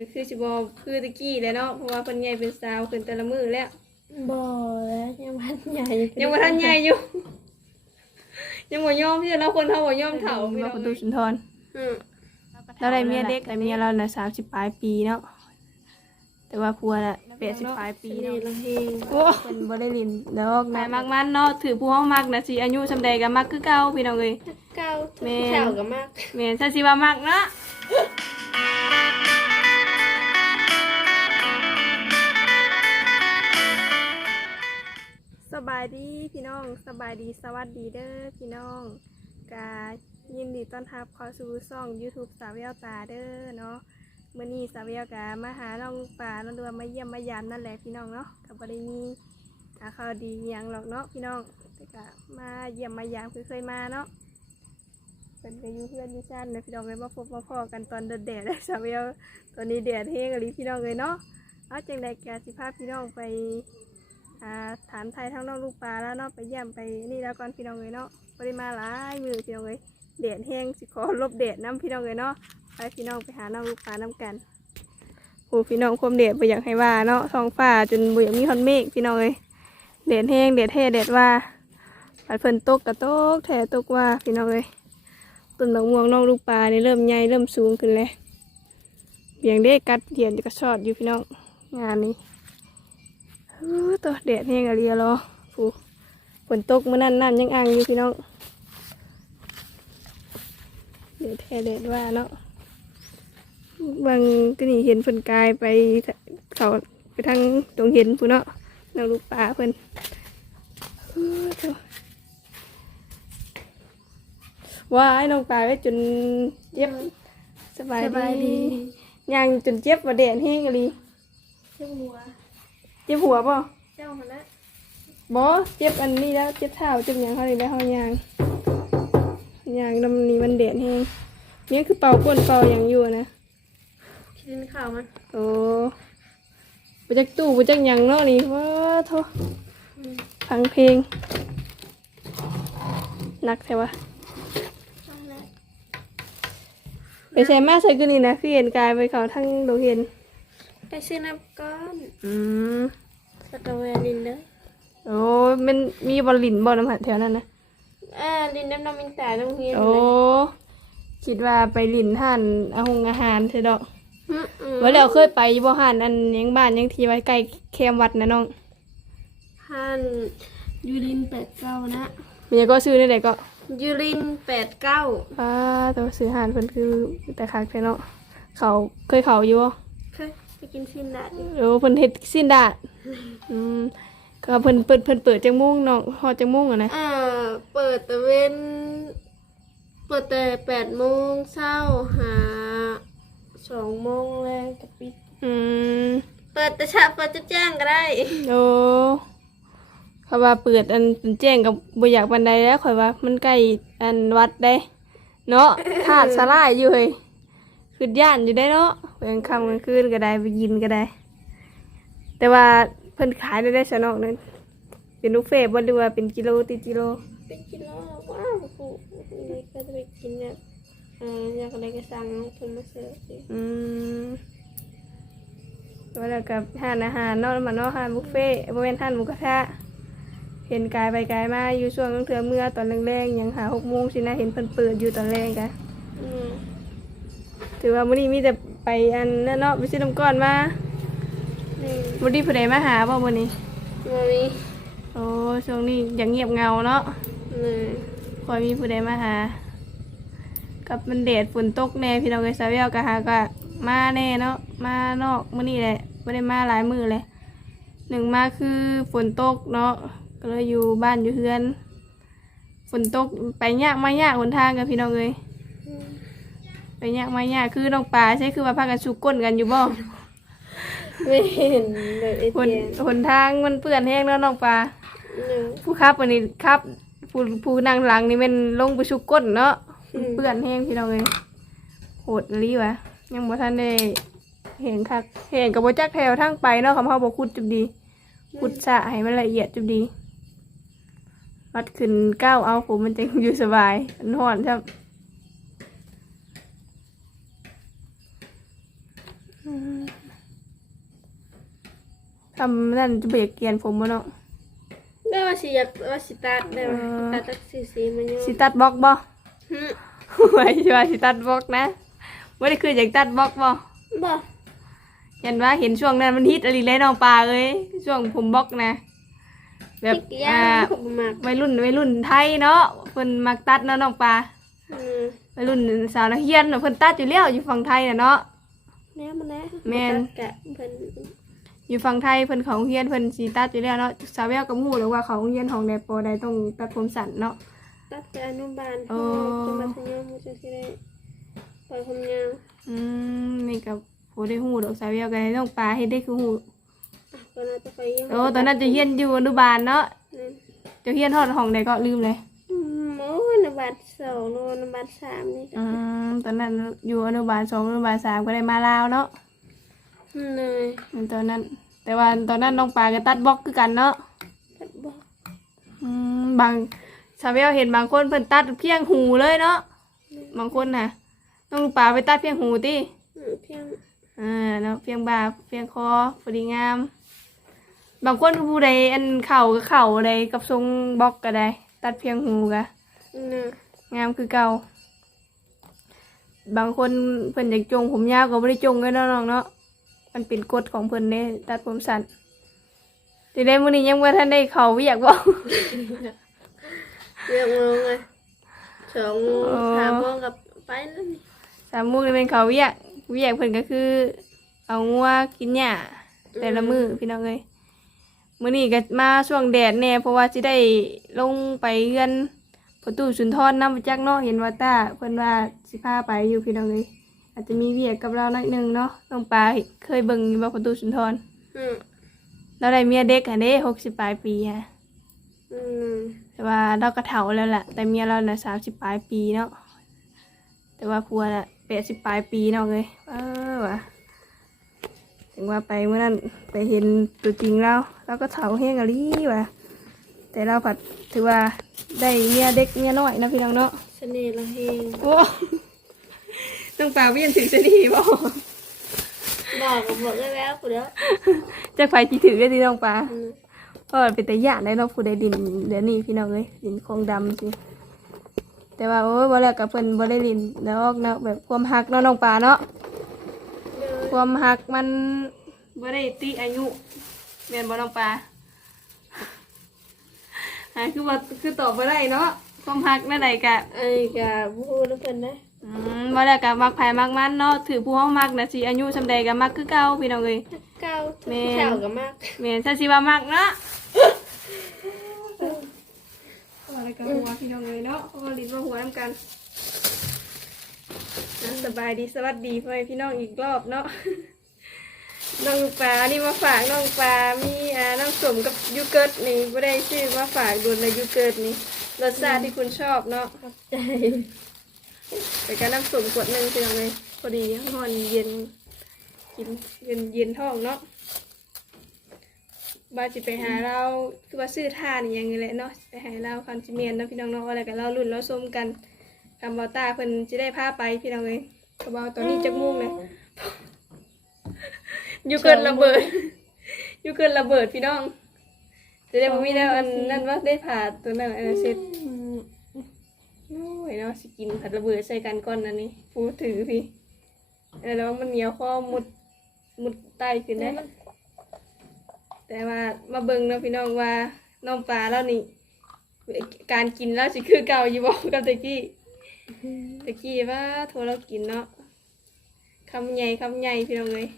คือสิบอคือตะกี้แหล้วเนาะเพราะว่าเพิ่นใหญ่เป็นสาวขึ้นแต่ละมือแล้ว บ่แล้วยังพันใหญ่ยังบ่ทันใหญ่อยู่ ยังบ่ยอมที่เราคนเฮาบ่ยอมเฒ่าพี่น้องประตูสุนทรอืมเราได้เมียเด็กแต่เมียเราน่ะ30ปลายปีเนาะแต่ว่าผัวน่ะ80ปลายปีนี่เนาะละเฮงโอ้เพิ่นบ่ได้ลินดอกนะมักมันเนาะถือผู้เฮามักน่ะสิอายุซำใดก็มักคือเก่าพี่น้องเอ้ย เก้าแม่ แถวก็มาก แม่นซะสิว่ามักเนาะ สบายดีพี่น้องสบายดีสวัสดีเด้อพี่น้องกายินดีต้อนรับเข้าสู่ช่อง YouTube สาวแววตาเด้อเนาะมื้อนี้สาวแววกามาหาน้องป่าน้องดวงมาเยี่ยมมายามนั่นแหละพี่น้องเนาะก็บ่ได้มีหาข่าดีอหยังหรอกเนาะพี่น้องแต่ก็มาเยี่ยมมายามคือเคยมาเนาะเป็นก็อยู่เพื่อนอยู่ชั้นนะพี่น้องเลยมาพบมาพอกันตอนแดดๆได้สาวเวลตอนนี้แดดแห้งอะไรพี่น้องเลยเนาะเอาจังใดแกสิพาพพี่น้องไป หาฐานไทยทั้งน้องลูกปลาแล้วเนาะไปเยี่ยมไปนี่แล้วก่อนพี่น้องเลยเนาะปริมาหลายมือพี่น้องเลยแดดแห้งสิขอลบแดดน้ำพี่น้องเลยเนาะไปพี่น้องไปหาน้องลูกปลาน้ำกันโอ้พี่น้องความแดดบ่อยากให้ว่าเนาะท้องฟ้าจนบ่อยมีฮอนเมฆพี่น้องเลยแดดแห้งแดดแท้แดดว่าปัดเพิ่นตกกระตกแท้ตกว่าพี่น้องเลยต้นมะม่วงน้องลูกปลาเนี่ยเริ่มใหญ่เริ่มสูงขึ้นแล้วเบียงเด้กัดเดียนจะกระชอดอยู่พี่น้องงานนี้ ตัวแดดแห้งอะเรียรอฟูฝนตกเมื่อนั้นน้ำยังอ่างอยู่พี่น้องเดดแท้แดดว่าเนาะบางก็นี่เห็นฝนกายไปเขาไปทางตรงเห็นพูนเนาะน้องลูกปลาเพิ่นอู้ตัวว่าไอ้น้องปลาไว้จนเจ็บสบายสบายดียังจนเจ็บว่าแดดแห้งอะไรเจ้าหัวเจ็บหัวป่ะเจ้าหัวละบอเจ็บอันนี้แล้วเจ็บเท้าเจ็บหยังเขาเลยแล้วเขายางยางดำนี้มันแดดแห้งเนี่ยคือเป่าก้นเป่าอย่างอยู่นะกินข้าวมันโอ้ไปจักตู้ไปจักหยังเนาะนี่ว้าโทฟังเพลงหนักใช่ปะเอาละไปใส่มาใส่กันนี่นะคือเห็นกายไปเขาทั้งโดเห็นไปซื้อน้ำก้อน อืม สตรอเบอร์ลินเลยโอ้มันมีบอลลินบอลน้ำหัดแถวนั้นนะอ่าลินน้ำน้ำมินตาต้องเฮียนโอ้คิดว่าไปลินห่านอาหงอาหารเถอะดอกอืมอืมว่าแล้วเคยไปบ่ห่านอันยังบ้านยังทีไว้ใกล้แคมวัดนะน้องฮันยูรินแปดเก้านะเมียก็ซื้อได้เลยก็ยูรินแปดเก้าป้าแต่ว่าซื้อห่านเพิ่นคือแต่คักแท้เนาะเขาเคยเขาอยู่บ่เคย ไปกินซินดาดโอ้เพิ่นเฮ็ดสิ้นดาดอืมก็เพิ่นเปิดเพิ่นเปิดจังมุ่งน้องฮอดจังมุ่งอะนะอ่าเปิดตะเวนเปิดแต่แปดโมงเช้าหาสองโมงแรงจะปิดอืมเปิดแต่เช้าเปิดจะแจ้งก็ได้โอ้เขาว่าเปิดอันเป็นแจ้งกับบ่อยากบันไดแล้วข่อยว่ามันใกล้อันวัดได้ เนาะธาตุสลายอยู่เฮ้ย คือย่านอยู่ได้เนาะกลางค่ำกลางคืนก็ได้ไปกินก็ได้ แต่ว่าเพิ่นขายได้ได้สนอกนั้นเป็นบุฟเฟ่ต์บ่หรือว่าเป็นกิโลติดกิโล ไปกินแล้วว้าวกูนี่ก็จะไปกินเนี่ยอ่าอยากอะไรก็สั่งคนมาเสิร์ฟสิอืมแล้วกับห้านอาหารเนาะมันเนาห้านบุฟเฟ่ต์บ่แม่นห้านหมูกระทะเห็นกายไปกายมาอยู่ช่วงกลางเทื่อเมื่อตอนแรงๆหยังหา6โมงสินะเห็นเพิ่นเปิดอยู่ตอนแรกกะอืม ถือว่ามื้อนี้มีแต่ไปอันนั่นเนาะไปซื้อน้ำก้อนมานี่มื้อนี้ผู้ใดมาหาบ่มื้อนี้มามีโอ้ช่วงนี้อย่างเงียบเงาเนาะนี่คอยมีผู้ใดมาหา กับมันแดดฝนตกแน่พี่น้องเอ้ยซาเวลก็หาก็มาแน่เนาะมานอกมื้อนี้แหละบ่ได้มาหลายมื้อเลยหนึ่งมาคือฝนตกเนาะก็เลยอยู่บ้านอยู่เฮือน ฝนตกไปยากมายากหนทางกันพี่น้องเอ้ย ไปยากมายากคือน้องปลาใช่คือว่าพากันสุกก้นกันอยู่บ่ไม่เห็นเลยไอ้หนเจียนหนทางมันเปื้อนแห้งแล้วน้องปลาหนึ่งผู้ขับวันนี้ครับผู้ผู้นั่งหลังนี่เป็นลงไปชุกก้นเนาะเปื้อนแห้งพี่น้องเลยโหดอีหลีวะยังบ่ทันได้เห็นคักเห็นกับบ่จักแถวทั้งไปเนาะคำเฮาบ่ขุดจุดดีขุดสระให้มันละเอียดจุดดีวัดขึ้นก้าวเอาผมมันจะอยู่สบายมันฮ้อนครับอื อืม ทำนั่นจะเบรกเกียนผมบ่เนาะได้ว่าสิอยากว่าสิตัดได้ว่าเออตัดตักสีสีมันอยู่สิตัดบล็อกบ่หึไว้สิว่าสิตัดบล็อกนะบ่ได้คืออยากตัดบล็อกบ่บ่ยันว่าเห็นช่วงนั้นมันฮิตอะไรเลยน้องปลาเอ้ยช่วงผมบล็อกนะ แบบอีกอย่าอ่างผมบ่มักวัยรุ่นวัยรุ่นไทยเนาะเพิ่นมักตัดเนาะน้องปลาอืมวัยรุ่นสาวนักเรียนน่ะเพิ่นตัดอยู่แล้วอยู่ฝั่งไทยน่ะเนาะแน่มันแน่แม่น ตัดกะเพิ่น อยู่ฝั่งไทยเพิ่นเขาโรงเรียนเพิ่นสิตัดอยู่แล้วเนาะสาวแววก็ฮู้แล้วว่าเขาโรงเรียนของใดปอใดต้องตัดผมสั้นเนาะตัดแต่อนุบาลอ๋อจะมัธยมจะสิได้ปล่อยผมยาวอืมนี่ก็บ่ได้ฮู้ดอกสาวแววก็ให้น้องปลาเฮ็ดได้คือฮู้อะตอนนั้นจะไปยังโอ้ตอนนั้นจะเรียนอยู่อนุบาลเนาะนั่นจะเรียนฮอดห้องใดก็ลืมเลยอืมโอ้ยอนุบาลสองโลอนุบาลสามนี่อืมตอนนั้นอยู่อนุบาลสองอนุบาลสามก็ได้มาลาวเนาะเหนื่อยตอนนั้น แต่ว่าตอนนั้นน้องปลาก็ตัดบล็อกคือกันเนาะตัดบอกอืมบางชาวเวลเห็นบางคนเพิ่นตัดเพียงหูเลยเนาะบางคนน่ะน้องปลาไปตัดเพียงหูติอืมเพียงอ่าเนาะเพียงบ่าเพียงคอพอดีงาม บางคนผู้ใดอันเข่าก็เข่าใดกับทรงบล็อกก็ได้ ตัดเพียงหูก็น่ะงามคือเก่า บางคนเพิ่นอยากจงผมยาวก็บ่ได้จงกันเนาะน้องเนาะ มันเป็นกฎของเพิ่นเด้ตัดผมสั้นทีได้มื้อนี้ยังบ่ทันได้เข้าเวียกบ่ เรียกโมงเลยสองโมงอ๋อ สามโมงกับไปแล้วนี่สามมุกนี่เป็นเขาเวียกเวียกเพิ่นก็คือ เอางัวกินหญ้าแต่ละมือพี่น้องเอ้ยมื้อนี้ก็มาช่วงแดดแน่เพราะว่าสิได้ลงไปเรือนประตูสุนทรนำจักเนาะเห็นว่าตาเพิ่นว่าสิพาไปอยู่พี่น้องเอ้ย อาจจะมีเวียกกับเราหน่อยหนึงเนาะน้องปลาเคยเบิ่งอยู่บ่ประตูสุนทรอืมเราได้เมียเด็กหั่นเด้60ปลายปีฮะอืมแต่ว่าเราก็เฒ่าแล้วล่ะแต่เมียเราน่ะ30ปลายปีเนาะแต่ว่าผัวน่ะ80ปลายปีเนาะเอ้ยเออว่ะถึงว่าไปเมื่อนั้นไปเห็นตัวจริงแล้วเราก็เถาแห้งอะลีว่ะแต่เราผัดถือว่าได้เมียเด็กเมียน้อยนะพี่น้องเนาะเสน่ห์ละเฮงโอ้ ต้องป่าเวียนถือจะดีบ่บอกกับบอกได้แล้วกูเดี๋ยวจะไฟจีถือก็ดีน้องป่าอืมก็เป็นแต่ยานได้เนาะผู้ใดดินเดี๋ยวนี้พี่น้องเอ้ยดินคงดำสิแต่ว่าโอ้ยบ่แล้วกับเพิ่นบ่ได้ดินแล้วออกเนาะแบบความหักเนาะน้องป่าเนาะเดี๋ยวความหักมันบ่ได้ติอายุแม่นบ่น้องปลาหาคือว่าคือตอบบ่ได้เนาะความหักนั่นใดกะไอ้กะพูดแล้วเพิ่นนะ อืมบ่ได้กะมักไผมักมันเนาะถือผู้เฮามักน่ะสิอายุซำใดก็มักคือเก่าพี่น้องเอ้ย เก้าแม่แม่เช้ากับมากแม่นซะสิว่ามักเนาะอะไรกับหัวพี่น้องเอ้ยเนาะเพราะว่าลิ้นว่าหัวนํกันอะสบายดีสวัสดีพ่อแม่พี่น้องอีกรอบเนาะ น้องปลานี่มาฝากน้องปลามีอ่าน้องสมกับยูเกิร์ตนี่ไม่ได้ชื่อมาฝากดูในยูเกิร์ตนี่รสชาติที่คุณชอบเนาะใจ แต่การน้ำสมขวดหนึ่งเป็นยังไงพอดีหอนเย็นกินเย็นเย็นท้องเนาะบาจิไปหาเราคือว่าซื้อท่านี่อย่างนี้แหละเนาะไปหาเราคอนจิเมียนนะพี่น้องเนาะอะไรกันเรารุ่นเราส้มกันคำบอตาเพิ่นจะได้พาไปพี่น้องเลยกระเบาตอนนี้จะมุ่งเลยอยู่เกินระเบิดอยู่เกินระเบิดพี่น้องจะได้บ่มีแล้วอันนั้นว่าได้ผ่าตัวนั้นอันเสร็จโอ้ ยเนาะสิกินผัดระเบิดใส่กันก่อนอันนี้ผู้ถือพี่เออแล้วมันเหนียวข้อมุดมุดไตขึ้นได้แต่ว่ามาเบิ่งเนาะพี่น้องว่าน้องปลาแล้วนี่การกินแล้วสิคือเก่าอยู่บอกกับตะกี้ตะกี้ว่าโทรเรากินเนาะคำใหญ่คำใหญ่พี่น้องเลย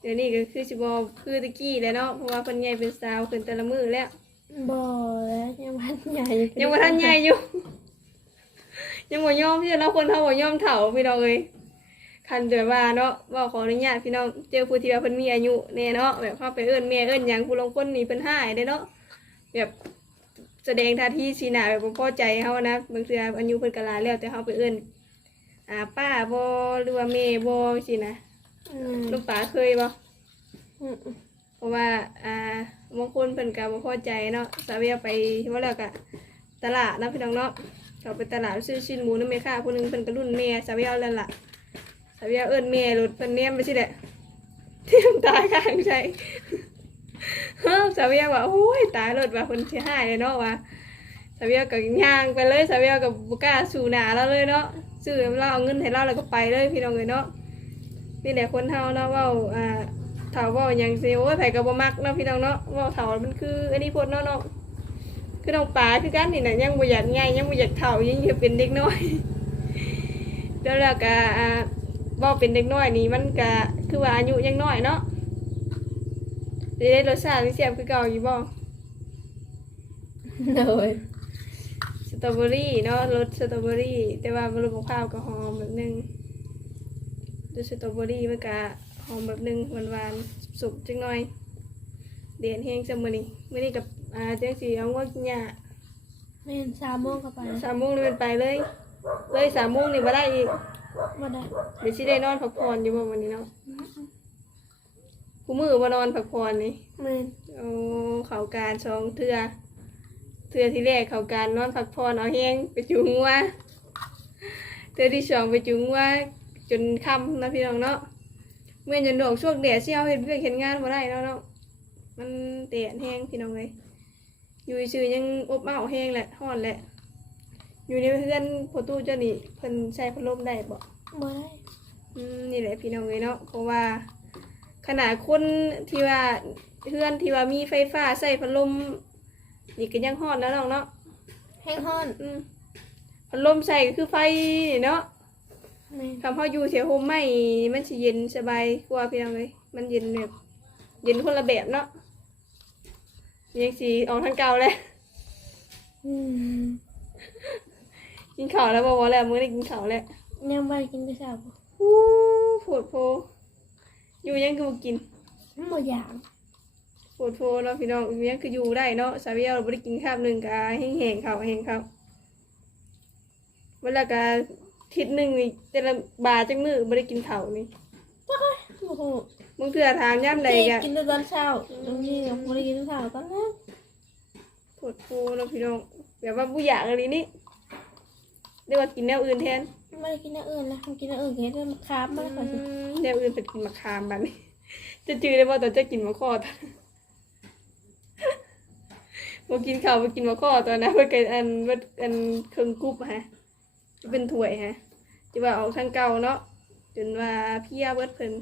เดี๋ยวนี้ก็คือสิบอคือตะกี้แหล้วเนาะเพราะว่าเพิ่นใหญ่เป็นสาวขึ้นแต่ละมือแล้วบ่แล้วยังพันใหญ่ยังบ่ทันใหญ่อยู่ ยังบ่ยอมพี่เราคนเฮาบ่ยอมเฒ่าพี่น้องเอ้ยคันเดือว่าเนาะเว่าขออนุญาตพี่น้องเจอผู้ที่ว่าเพิ่นมีอายุแน่เนาะแบบเข้าไปเอิ้นแม่เอิ้นหยังผู้ลางคนนี่เพิ่นหายได้เนาะแบบแสดงท่าทีสีหน้าแบบบ่พอใจเฮานะบางเทื่ออายุเพิ่นก็หลายแล้วแต่เฮาไปเอิ้นอ่าป้าบ่หรือว่าแม่บ่สินะอืมลูกป๋าเคยบ่อืมเพราะว่าอ่าบางคนเพิ่นก็บ่พอใจเนาะสาวเวียไปว่าแล้วก็ตลาดเนาะพี่น้องเนาะ เขาไปตลาดซื้อชิ้นหมูนำแม่ค้าผู้หนึงเพิ่นก็รุ่นแม่สาวเวียแล้วล่ะสาวเวียเอิ้นแม่รถเพิ่นเนียมไปสิแหละที่ตาข้างใจเฮ้สาวเวียว่าโอ้ยตายรถว่าเพิ่นสิหายเลยเนาะว่าสาวเวียก็ย่างไปเลยสาวเวียก็บ่กล้าสู่หนาเราเลยเนาะซื้อเราเอาเงินให้เราแล้วก็ไปเลยพี่น้องเอ้ยเนาะนี่แหละคนเฮาเนาะว้าอ่าเฒ่าว้าหยังสิโอ้ยไผก็บ่มักเนาะพี่น้องเนาะเว้าเฒ่ามันคืออันนี้พดเนาะเนาะ คือน้องปลาคือกันนี่น่ะยังบ่อยากใหญ่ยังบ่อยากเฒ่ายังอยู่เป็นเด็กน้อยแล้วแล้วก็อ่าบ่เป็นเด็กน้อยนี่มันก็คือว่าอายุยังน้อยเนาะสิได้รสชาติที่เสียบคือเก่าอยู่บ่โดยสตรอเบอรี่เนาะรสสตรอเบอรี่ แต่ว่าบรมะพร้าวก็หอมแบบหนึงรสสตรอเบอรี่มันก็หอมแบบหนึงหวานๆสุกๆจังหน่อยเด่นแห้งซะมื้อนี้มื้อนี้กับ อ่าจังสิเอางวกินหญ้าแม่นสามโมงก็ไปสามโมงนี่มันไปเลย เลยสามโมงนี่บ่ได้อีกบ่ได้เดี๋ยวสิได้นอนพักผ่อนอยู่บ่วันนี้เนาะกูมือบ่นอนพักผ่อนนี่แม่นเอาเขาการสองเทื่อเทื่อที่แรกเขาการนอนพักผ่อนเอาแห้งไปจุงวัว่าเทื่อที่สองไปจุงวัว่าจนค่ำนะพี่น้องเนาะเมื่อจนดอกช่วงแดดเชี่ยวเห็นเพื่อนเห็นงานบ่ได้แล้วเนาะมันแดดแห้งพี่น้องเลย อยู่ซื่อๆยังอบอ้าวแห้งแหละฮ้อนแหละ อยู่ในเพื่อนพอตู้เจ้านี่เพิ่นใช้พัดลมได้บ่บ่ได้อืมนี่แหละพี่น้องเลยเนาะเพราะว่า ขนาดคนที่ว่าเพื่อนที่ว่ามีไฟฟ้าใส่พัดลมนี่ก็ยังฮอดนะน้องเนาะแห้งฮ้อนอืมพัดลมใส่ก็คือไฟนี่เนาะแม่นคำเขาอยู่เสียโฮมไม่มันสิเย็นสบายกว่าพี่น้องเลยมันเย็นแบบเย็นคนละแบบเนาะ ยังสีออกทางเก่าเลยอืมกินข้าวแล้วบอกว่าแล้วมื้อนี้กินข้าวแล้วยังบ่ได้กินแต่เช้าบ่อู้โผดโพอยู่ยังคือบ่กินบ่อยากปวดโพเนาะพี่น้องอีกอย่างคืออยู่ได้เนาะสาวีเราไม่ได้กินข้าวหนึ่งกะแห้งๆเขาแห้งเขาเวลากะทิศหนึ่งนี่แต่ละบาทจังมือไม่ได้กินข้าวนี่จักเลยโอ้โห มึงเถื่อถามย่ำใดเจ๊กะกินแต่ตอนเช้าตรงนี้ก็บ่ได้กินแต่เช้าตอนแรกปวดโพเนาะพี่น้องแบบว่าบุอยากอะไรนี่เรียกว่ากินแนวอื่นแทนไม่ได้กินอย่างอื่นแล้วกินอย่างอื่นก็ได้มะขามมาแล้วก็สิอืมแนวอื่นเป็นกินมะขามบัดนี้จะจืดได้ว่าตอนจะกินมะขอตอนมากินข้าวมากินมะขอตอนนะเพื่อกันอันเพื่ออันเครื่องกรุ๊บฮะจะเป็นถ้วยฮะจะว่าออกทางเก่าเนาะจนว่าเพี่ยเบิดเพิ่น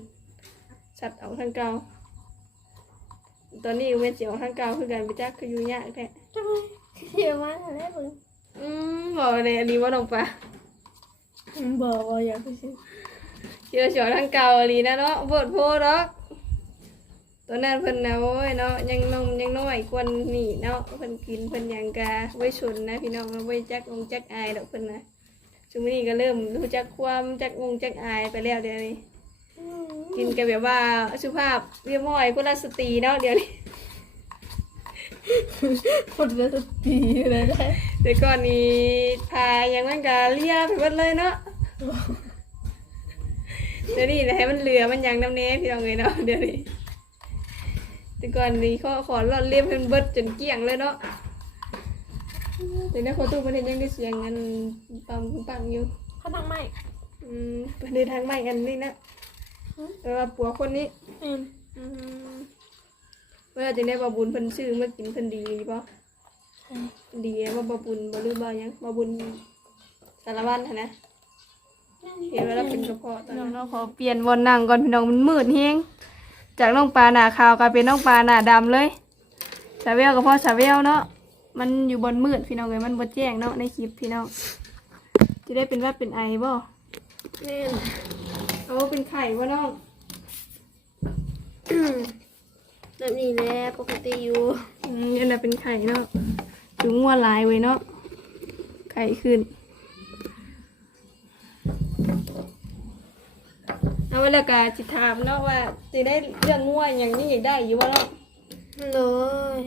สัตว์ออกทางเก่าตอนนี้เว้นเสียออกทางเก่าคือกันไปจักคืออยู่ยากแท้จักเลยเสียมาแล้วเบิ่งอืมบอกเลยอันนี้ว่าน้องปลาบ่บ่อยากไปซื้อเจอเสียออกทางเก่าอันนี้นะเนาะบดโพดอกตอนนั้นเพิ่นนะโอ้ยเนาะยังนมยังน้อยกวนนี่เนาะเพิ่นกินเพิ่นหยังกะไว้ชนนะพี่น้องไว้จักองจักอายดอกเพิ่นนะช่วงนี้ก็เริ่มรู้จักความจักองจักอายไปแล้วเดี๋ยวนี้อืม กินกันแบบว่าสุภาพเรียบร้อยกุลสตรีเนาะเดี๋ยวนี้คนละสติเลยได้แต่ก่อนนี้พายังมันก็เลียไปหมดเลยเนาะเดี๋ยวนี้นะให้มันเหลือมันยังน้ำเน้พี่น้องเลยเนาะเดี๋ยวนี้แต่ก่อนนี้เขาขอรอดเลียมเพิ่นเบิดจนเกลี้ยงเลยเนาะแต่ในโคตู้ประเทศยังได้เสียงอันปังปังอยู่เขาทางใหม่อืมประเทศทางใหม่อันนี้นะ แต่ว่าปัวคนนี้อืมอืมเวลาจะได้บาบุญเพิ่นซื้อมากินเพิ่นดีป่ะใช่ดีนะว่าบาบุญบ่ลืมบ่หยังบาบุญสารวัตรหั้นนะเห็นว่าเราเป็นกระเพาะตอนนั้นเราขอเปลี่ยนวนนั่งก่อนพี่น้องมันมืดเฮงจากน้องปลาหน้าขาวกลายเป็นน้องปลาหน้าดำเลยสาเวลกับพ่อสาเวลเนาะมันอยู่บนมืดพี่น้องเลยมันบ่แจ้งเนาะในคลิปพี่น้องจะได้เป็นว่าเป็นไอบ่แม่นเอาเป็นไข่บ่น้อง แบบนี้แหละปกติอยู่อืมอันนั้นเป็นไข่เนาะจุงงัวลายไว้เนาะ ไข่ขึ้น เอาไว้แล้วก็จิถามเนาะว่าจะได้เรื่องงัวอย่างนี้ได้อยู่บ่เนาะเลย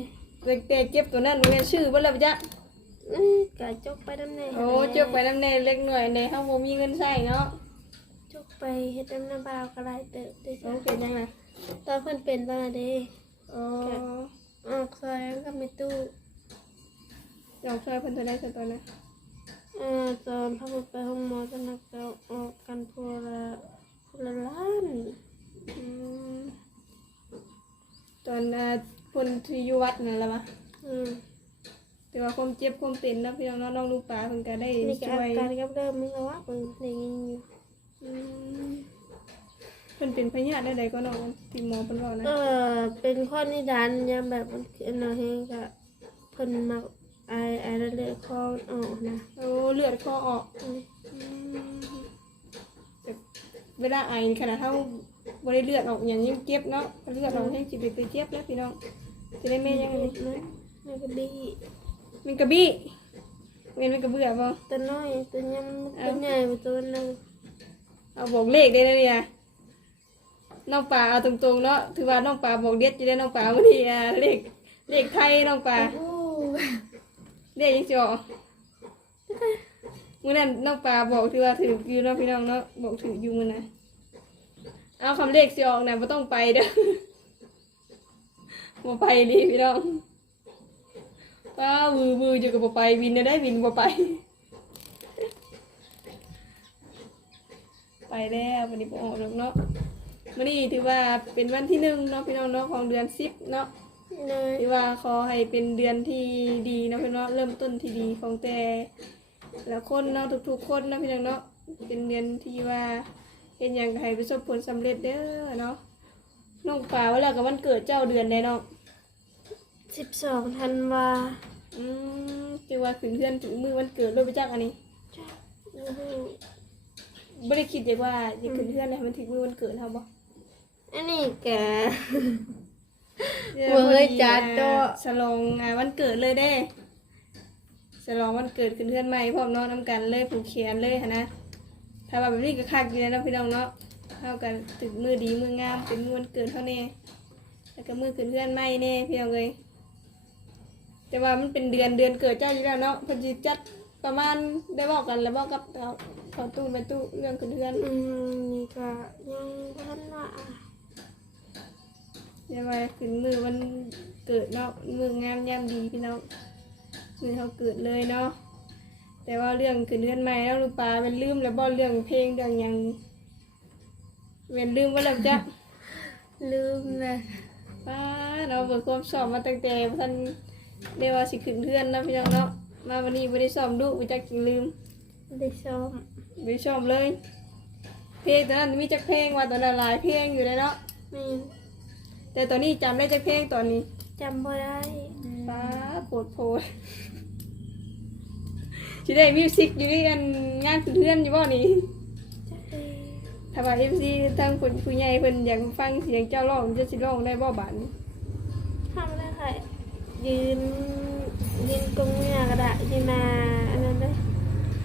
เด็กๆเก็บตัวนั้นเรียนชื่อบ่แล้วจ้ะเอ้ยกะจกไปดำแน่โอ้เจกไปน้ำในเล็กหน่อยในเฮาบ่มีเงินใช้เนาะ จกไปเฮ็ดดำน้ำบาวก็ได้เติบได้โอจ้ะเคจังไงตอนเพิ่นเป็นตอนนั้นเด้อ๋อออกซอยก็มีตู้อยากช่วยเพิ่นเท่าได้ซะตอนนั้นเออตอนพาไปห้องหมอตอนนั้นก็ออกกันพวละคนละล้านอืมตอนอ่าคนที่อยู่วัดนั่นแหละวะอืมแต่ว่าความเจ็บความเป็นนะพี่น้องเนาะน้องลูกปลาเพิ่นก็ได้นี่ก็ช่อาวยการกับเดิมมึงแล้ววะมึงได้ยินอยู่อื มเพิ่นเป็นพยาธิได้ใดก็น้องที่หมอเพิ่นเว้านะเออเป็นข้อนิดานยามแบบมันเนาะเฮงก็เพิ่นมักไอไอระเลคอออกนะโอ้เลือดคอออกอืมแต่เวลาไอนี่ขนาดเท่าบริเลือดออกอย่างยิ่งเจ็บเนาะเลือดออกยังจิตไปเจ็บแล้วพี่น้องจะได้แม่ยังไงนะนี่ก็ดีมันกระบี้เว้นมันกระเบื่อบ่ตัวน้อยตัวใหญ่มันตัวใหญ่กว่าตัวนึง เอาบอกเลขได้เลยเนี่ยน้องป่าเอาตรงๆเนาะถือว่าน้องป่าบอกเด็ดจะได้น้องป่าวันนี้อ่เลขเลขไทยน้องป่าเลขยังจะออกมื่อนั้นน้องป่าบอกถือว่าถืออยู่เนาะพี่น้องเนาะบอกถืออยู่มื้อนะเอาคำเลขสิออกนะไม่ต้องไปเด้อบ่ไปดิพี่น้องป้าวือวืออยู่กับบ่ไปวินได้ได้วินบ่ไป ไปแล้ววันนี้บ่ออกแล้วเนาะวันนี้ถือว่าเป็นวันที่หนึ่งเนาะพี่น้องเนาะของเดือนสิบเนาะเลยถือว่าขอให้เป็นเดือนที่ดีเนาะพี่น้องเริ่มต้นที่ดีของแต่ละคนเนาะทุกๆคนเนาะพี่น้องเนาะเป็นเดือนที่ว่าเห็นอย่างให้ประสบผลสำเร็จเด้อเนาะน้องป่าเวลากับวันเกิดเจ้าเดือนใดเนาะสิบสองธันวาอืมจึงว่าขึ้นเพื่อนถึงมือวันเกิดเลยไปจักอันนี้อื้อหือ ไม่ได้คิดเลยว่าจะขึ้นเพื่อนเลยมันถึงมือวันเกิดเขาบ่อันนี้แกนี่เว้ยจัดโตะฉลองอ่าวันเกิดเลยเด้ฉลองวันเกิดขึ้นเพื่อนใหม่พร้อมเนอนน้ำกันเลยผูกแขนเลยหั้นนะถ้าว่าแบบนี้ก็คักอยู่แล้วเนาะพี่น้องเนาะเท่ากันถึงมือดีมืองามเป็นมือวันเกิดเท่านี้แล้วก็มือขึ้นเพื่อนใหม่เน่พี่น้องเลยแต่ว่ามันเป็นเดือนเดือนเกิดเจ้าอยู่แล้วเนาะเพอดีจัดประมาณได้บอกกันแล้วบอกกับเขาเขาตู้ไปตู้เรื่องขึ้นเพื่อนอืมนี่ก็ยังพันว่าเดี๋ยวว่าขึ้นมือวันเกิดเนาะมืองามยามดีพี่น้องมือเขาเกิดเลยเนาะแต่ว่าเรื่องขึ้นเรือนใหม่แล้วลูกปลาเป็นลืมแล้วบ่เรื่องเพลงเรื่องหยังเป็นลืมว่าแล้วจ้ะลืมเลยป้าเราเบิกความสอบมาตั้งแต่ท่านเรียกว่าสิขึ้นเพื่อนเนาะพี่น้องเนาะมาวันนี้ไม่ได้สอบดูไปจักจึงลืม ได้ซ้อมไม่ได้สอบเลย เพลงตอนนั้นมีจักเพลงว่าตอนนั้นหลายเพลงอยู่เลยเนาะ แม่นแต่ตอนนี้จำได้จักเพลงตอนนี้จำบ่ได้ป้าโผดโผดชิได้มิวสิกอยู่ในกันงานเพื่อนอยู่บ่นี่จักเอ้ยถ้าว่าเอฟซีทั้งคนผู้ใหญ่เพิ่นอยากฟังเสียงเจ้าร้องจะสิร้องได้บ่บาดนี้ทำได้ค่ะยืนยืนกงเนี่ยก็ได้ยืนนาอันนั้นเล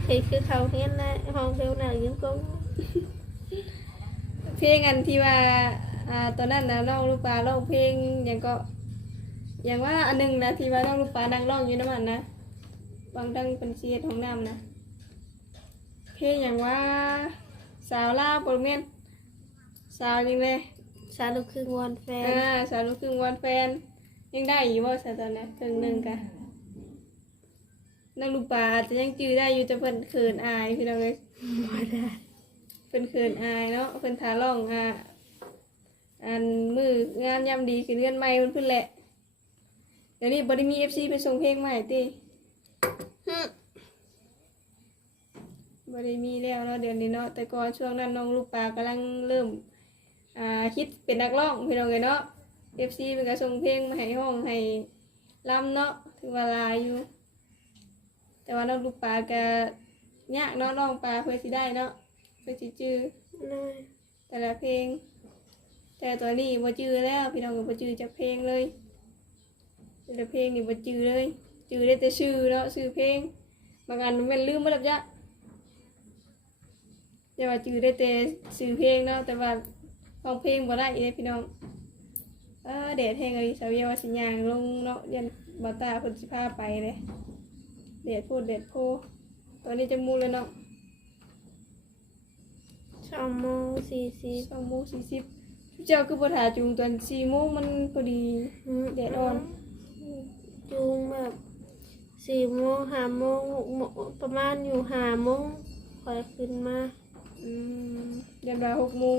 ยคือคือเขาเฮียนนะห้องเทวนายืนกงเพลงอันที่ว่าอ่าตอนนั้นนะน้องลูกปลาร้องเพลงหยังก็ อย่างว่าอันหนึงนะที่ว่าน้องลูกปลานั่งร้องอยู่น้ำมันนะบางดังเป็นเสียดของน้ำนะ เพลงอย่างว่าสาวลาวบ่แม่นสาวจริงเลยสารุคือวอนแฟนอ่าสาวลูกครึ่งวันแฟน ยังได้อยู่บ่สาวตอนนั้นครึ่งหนึ่งกะ นั่งลูกปลาอาจจะยังจื้อได้อยู่แต่เพิ่นเขินอายพี่น้องเลยบ่ได้เพิ่นเขินอายเนาะเพิ่นทาล่องอ่าอันมืองามยามดีขึ้นเรือนใหม่เพิ่นเพิ่นแหละเดี๋ยวนี้บ่ได้มี FC ไปส่งเพลงใหม่ติฮึบ่ได้มีแล้วเนาะเดี๋ยวนี้เนาะแต่ก่อนช่วงนั้นน้องลูกปลากำลังเริ่มอ่าคิดเป็นนักร้องพี่น้องเลยเนาะ FC เพิ่นก็ส่งเพลงมาให้ห้องให้ลำเนาะถือว่าหลายอยู่ แต่ว่าน้องลูกปลาก็ยากเนาะน้องปลาเพื่อสิได้เนาะเพื่อสิจื้อเลยแต่ละเพลง แต่ตอนนี้บ่จื้อแล้วพี่น้องก็บ่จื้อจากเพลงเลยแต่ละเพลงนี่บ่จื้อเลยจื้อได้แต่ชื่อเนาะชื่อเพลงบางอันมันแม่นลืมบ่แล้วจ้ะแต่ว่าจื้อได้แต่ชื่อเพลงเนาะแต่ว่าฟังเพลงบ่ได้เด้พี่น้องเออแดดแห้งเลยสาวเยาวาสิย่างลงเนาะยันบ่ตาเพิ่นสิพาไปเลย แดดโพดแดดโพตอนนี้จะมูเลยเนาะสองโมงสี่สิบสองโมงสี่สิบเจ้าคือบ่ถ่าจูงตอนสี่โมงมันพอดีแดดอ่อนจูงแบบสี่โมงห้าโมงหกโมงประมาณอยู่ห้าโมงคอยขึ้นมาอืมเดือนว่าหกโมง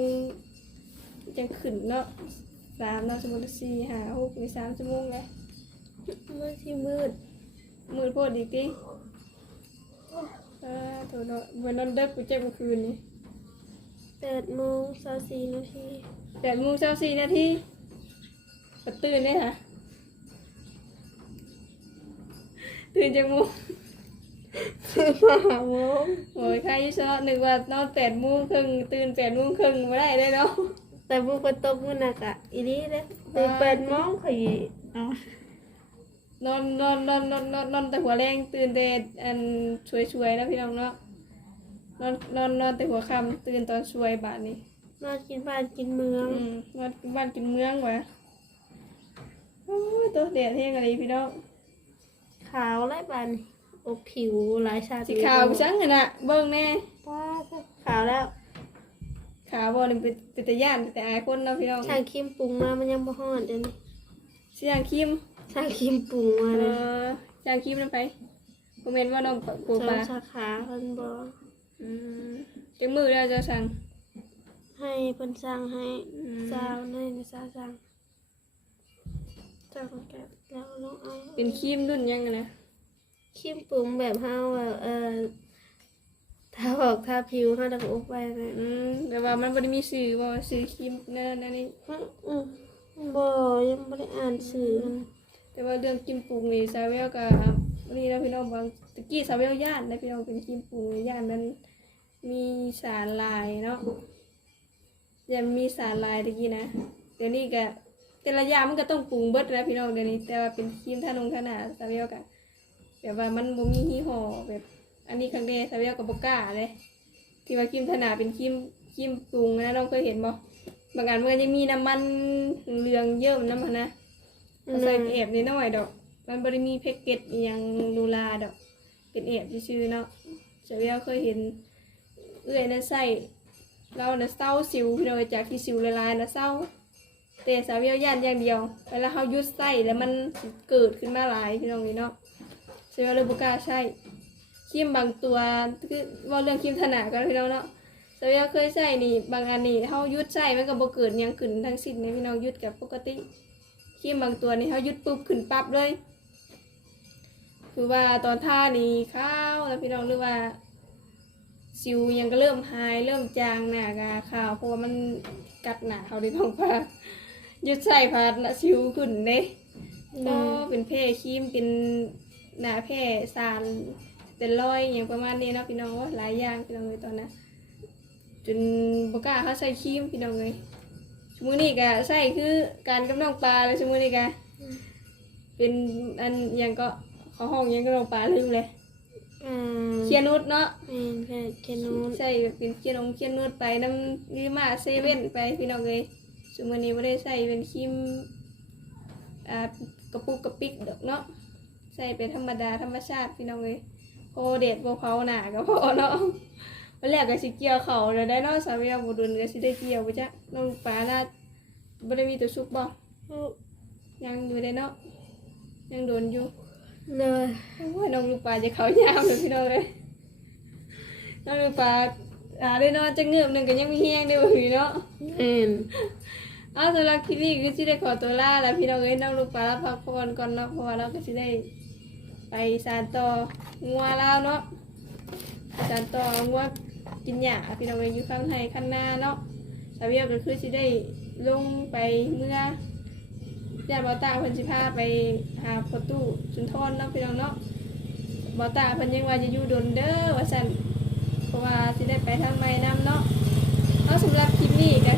จังขึ้นเนาะสามเนาะสมมุติสี่ห้าหกมีสามชั่วโมงเลยเมื่อที่มืด มือโพดอีกติเออโถเนาะวันนอนเด็กกูเจ็บเมื่อคืนนี่แปดโมงสามสี่นาทีแปดโมงเช้าสี่นาทีก็ตื่นได้ค่ะ ตื่นจากโมงห้าโมงโอ้ยใครยิ่งชอบนึกว่านอนแปดโมงครึ่งตื่นแปดโมงครึ่งไม่ได้เลยเนาะ แต่บุกตกมือหนักอะอีนี่เลยตื่นแปดโมงข่อยเอา นอนนอนนอนนอนนอนนอนแต่หัวแรงตื่นแต่อันช่วยๆแล้วพี่น้องเนาะนอนนอนนอนแต่หัวค่ำตื่นตอนช่วยบาทนี้นอนกินบ้านกินเมืองอืมนอนบ้านกินเมืองวะโอ้ยตัวเดียดเท่งอะไรพี่น้องขาวไรบ้านอบผิวหลายชาติสีขาวช่างกันอะเบิ่งแน่ป้าขาวแล้วขาวบ่นี่เป็นเป็นแต่ย่านเป็นแต่อายคนเนาะพี่น้องช่างครีมปรุงมามันยังบ่ฮอดเดี๋ยวนี้เสียงคิม ช่างครีมปรุงมาเอเลยอจางคิมนั่นไปคอมเมนต์ว่าน้องปูสอปลางสาขาเพิ่นบ่อืมจังมือแล้วจะสั่ง ให้เพิ่นสร้างให้อืมสาวในนิสาสร้างเจ้าก็แกะแล้วลองเอาเป็นครีมรุ่นยังไงนะครีมปรุงแบบเฮาแบบเอ่อถ้าบอกถ้าผิวเฮาต้องอบไว้นะอืมแต่ว่ามันบ่ได้มีสื่อว่าสื่อครีมนั่นนั่นนี่อืมอืมบ่ยังบ่ได้อ่านสื่อมัน แต่ว่าเรื่องกิมปรุงนี่ซาเวลกับนี่นะพี่น้องบางตะกี้ซาเวลย่านนะพี่น้องเป็นกิมปรุงย่านมันมีสารลายเนาะยังมีสารลายตะกี้นะเดี๋ยวนี้ก็แต่ละย่ามันก็ต้องปรุงเบิดแล้วพี่น้องเดี๋ยวนี้ แต่ว่าเป็นครีมทานงทานาซาเวลกับแบบว่ามันบ่มียี่ห้อแบบ อันนี้ครั้งแรกซาเวลกับบก้าเลยที่ว่าครีมทานาเป็นครีมครีมปรุงนะน้องเคยเห็นบ่บางอันมันก็ยังมีน้ำมันเหลืองเยอะน้ำมันนะ เขาใส่เป็นเอฟนิดหน่อยดอก มันบริมีแพ็กเกจอหยังลูลาดอก เป็นเอฟชื่อๆเนาะเฉลียวเคยเห็น เอื้อยนะใส่เราน่ะเศร้าสิวพี่น้องจากที่สิวละลายนะเศร้าแต่สาวเวียวย่านอย่างเดียวเวลาเขายุดใส่แล้วมันเกิดขึ้นมาหลายพี่น้องนี่เนาะเฉลียวเลยบุกล้าใช่ครีมบางตัวคือว่าเรื่องครีมถนากันพี่น้องเนาะสาวเวียวเคยใส่นี่บางอันนี่เขายุดใส่มันก็บ่เกิดยังขึ้นทั้งสิ้นเนี่ยพี่น้องยุดกับปกติ ครีมบางตัวนี่เขายุดปุ๊บขึ้นปั๊บเลย คือว่าตอนท่านี้ข้าวแล้วพี่น้องหรือว่าสิวยังก็เริ่มหายเริ่มจางหนากาขาวเพราะว่ามันกัดหนาเขาได้ท้องผ้ายุดใส่พัดละสิวขึ้นเด้ก็เป็นแพร่ครีมเป็นหนาแพร่สารเป็นรอยอย่างประมาณนี้นะพี่น้องว่าหลายอย่างพี่น้องเลยตอนนั้นจนบก้าเขาใส่ครีมพี่น้องเลย มมุตินี่ก็ใช่คือการกับน้องปลาเลยสมมุตินี่ก็เป็นอันหยังก็เขาห้องหยังกับน้องปลาลืมเลยอ่าเคียนุดเนาะแม่นแค่แค่นู้นใช่แบบเป็นเคียนงเคียนุดไปน้ำนี่มาเซเว่นไปพี่น้องเลยสมมุตินี้ไม่ได้ใส่เป็นครีมอ่ากระปุกกระปิกดอกเนาะใส่เป็นธรรมดาธรรมชาติพี่น้องเลยโคเด็ดโบเผาหนาก็พอเนาะ วันแรกก็สิเกี่ยวเขาเดี๋ยวได้เนาะสาวเวียบุดุนก็สิได้เกี่ยวไปจ้ะน้องปลาน่าบ่ได้มีตัวซุกบ่ยังอยู่ได้เนาะยังโดนอยู่เลยโอ้ยน้องลูกปลาจะเขายามเลยพี่น้องเลยน้องลูกปลาอ่าได้นอนจะเงือบหนึ่งก็ยังมีเฮียงได้บ่พี่เนาะแม่นเอาสำหรับคลิปนี้ก็สิได้ขอตัวลาแล้วพี่น้องเอ้ยน้องลูกปลารับพักผ่อนก่อนเนาะเพราะว่าเราก็สิได้ไปสานต่องัวลาวเนาะสานต่องัว กินหญ้าพี่น้องเองอยู่ข้างในข้างหน้าเนาะสาวเวียก็คือสิได้ลงไปเมื่อญาติบอตาเพิ่นสิพาไปหาประตูสุนทรเนาะพี่น้องเนาะบอตาเพิ่นยังว่าจะอยู่ดนเด้อว่าซั่นเพราะว่าสิได้ไปทางใหม่นํเนาะเอาสำหรับคลิปนี้ก